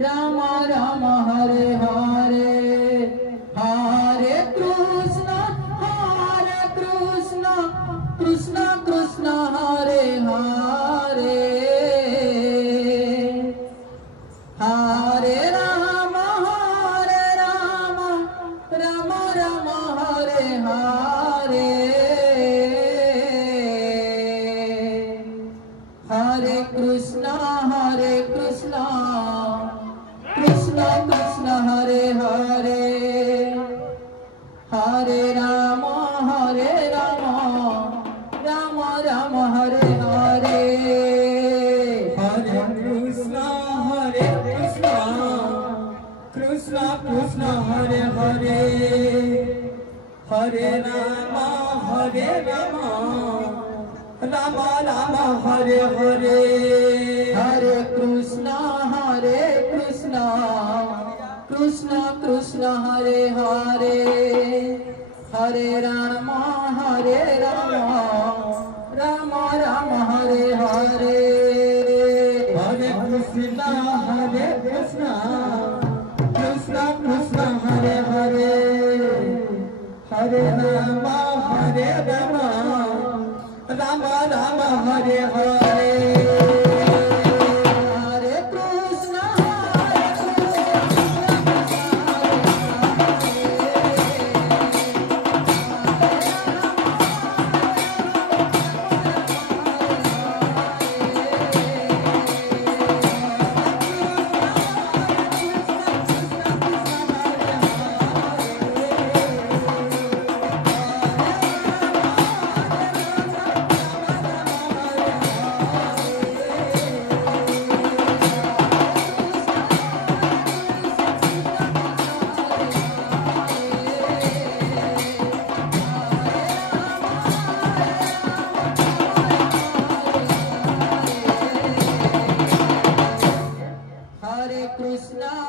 Ram Ram Hare Hare Hare Krishna Krishna Krishna Hare Hare Hare Ram Ram Ram Hare Hare Hare Krishna Krishna Krishna Hare Hare Hare Ram Ram Ram Hare Hare Hare Krishna Krishna Krishna Hare Hare Hare Ram Ram Ram Hare Hare Hare Krishna Krishna Krishna Hare Hare Hare Ram Ram Ram Hare Hare Hare Krishna Krishna Krishna Hare Hare Hare Ram Ram Ram Hare Hare Hare Krishna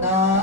Krishna